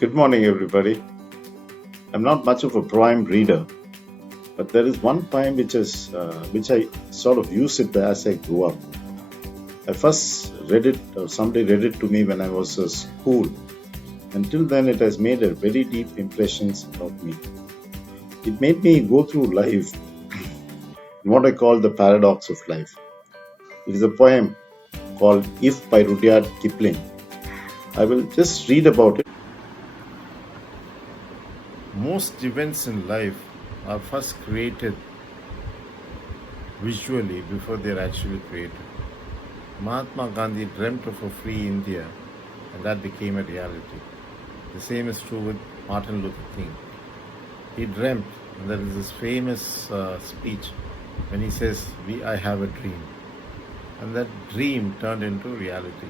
Good morning, everybody. I'm not much of a poem reader, but there is one poem which I sort of use it as I grew up. I first read it, or somebody read it to me when I was in school. Until then, it has made a very deep impressions about me. It made me go through life in what I call the paradox of life. It is a poem called If by Rudyard Kipling. I will just read about it. Most events in life are first created visually before they are actually created. Mahatma Gandhi dreamt of a free India, and that became a reality. The same is true with Martin Luther King. He dreamt, and there is this famous speech when he says, I have a dream. And that dream turned into reality.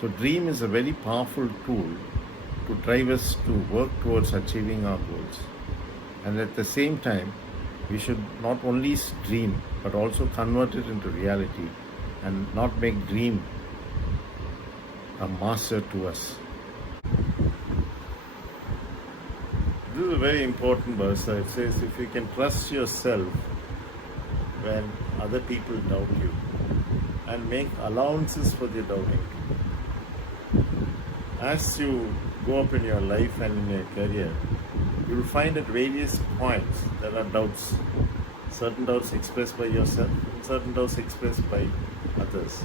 So dream is a very powerful tool to drive us to work towards achieving our goals. And at the same time, we should not only dream, but also convert it into reality and not make dream a master to us. This is a very important verse. It says, if you can trust yourself when other people doubt you and make allowances for their doubting. As you go up in your life and in your career, you will find at various points there are doubts. Certain doubts expressed by yourself, and certain doubts expressed by others.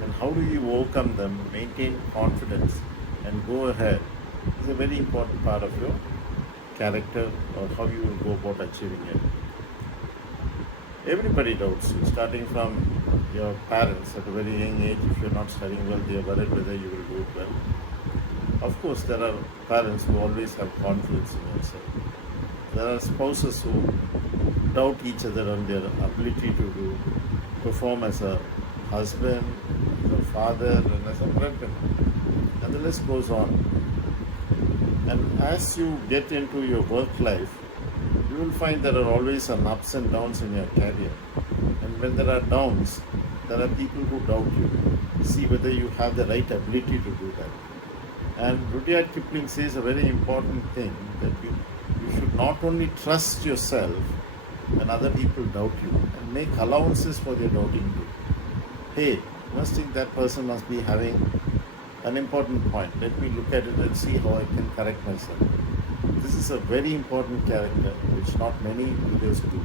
Then how do you overcome them, maintain confidence, and go ahead is a very important part of your character or how you will go about achieving it. Everybody doubts you, starting from your parents at a very young age. If you're not studying well, they are worried whether you will do it well. Of course, there are parents who always have confidence in yourself. There are spouses who doubt each other on their ability to perform as a husband, as a father, and as a brother. And the list goes on. And as you get into your work life, you will find there are always some ups and downs in your career. And when there are downs, there are people who doubt you. See whether you have the right ability to do that. And Rudyard Kipling says a very important thing, that you should not only trust yourself when other people doubt you and make allowances for their doubting you. Hey, you must think that person must be having an important point. Let me look at it and see how I can correct myself. This is a very important character which not many leaders do.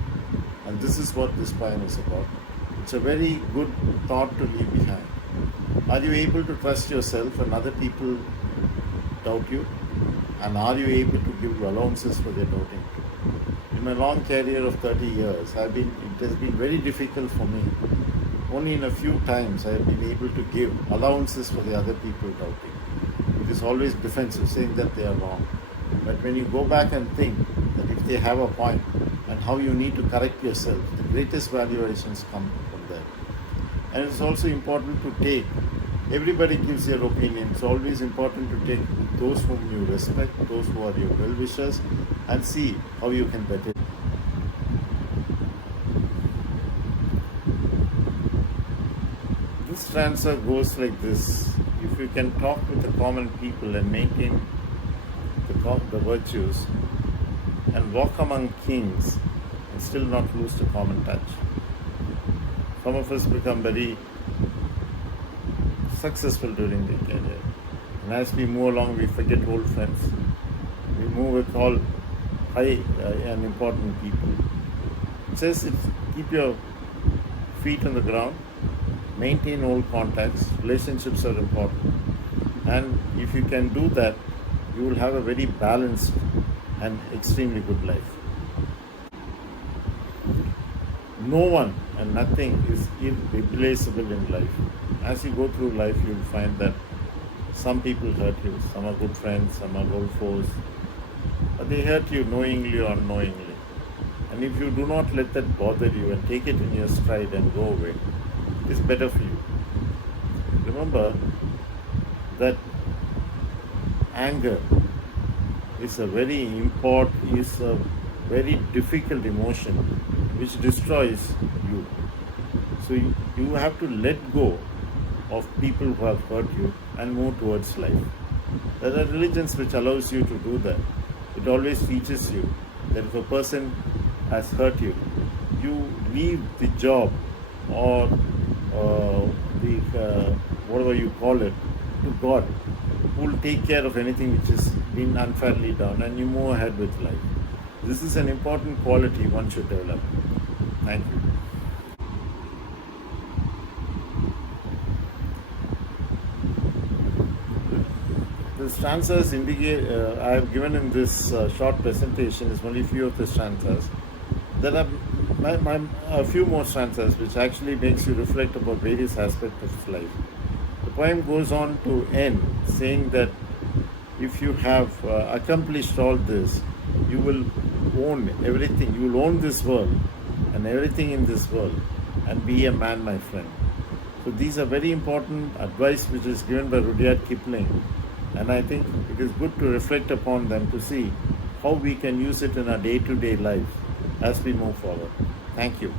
And this is what this poem is about. It's a very good thought to leave behind. Are you able to trust yourself when other people doubt you? And are you able to give allowances for their doubting? In my long career of 30 years, it has been very difficult for me. Only in a few times I have been able to give allowances for the other people doubting. It is always defensive, saying that they are wrong. But when you go back and think that if they have a point and how you need to correct yourself, the greatest valuations come from there. And it's also important to take, everybody gives their opinion. It's always important to take those whom you respect, those who are your well-wishers, and see how you can better. This stanza goes like this: if you can talk with the common people and maintain the virtues and walk among kings and still not lose the common touch. Some of us become very successful during their career, and as we move along, we forget old friends. We move with all high and important people. It says, keep your feet on the ground, maintain old contacts. Relationships are important, and if you can do that, you will have a very balanced and extremely good life. No one and nothing is irreplaceable in life. As you go through life, you will find that some people hurt you, some are good friends, some are old foes, but they hurt you knowingly or unknowingly. And if you do not let that bother you and take it in your stride and go away, it's better for you. Remember that anger is a very difficult emotion which destroys you. So you have to let go of people who have hurt you and move towards life. There are religions which allows you to do that. It always teaches you that if a person has hurt you, you leave the job or the whatever you call it to God, who will take care of anything which is been unfairly done, and you move ahead with life. This is an important quality one should develop. Thank you. The stanzas indicate I have given in this short presentation is only few of the stanzas. There are a few more stanzas which actually makes you reflect about various aspects of life. The poem goes on to end saying that if you have accomplished all this, you will own everything. You will own this world and everything in this world and be a man, my friend. So these are very important advice which is given by Rudyard Kipling, and I think it is good to reflect upon them to see how we can use it in our day-to-day life as we move forward. Thank you.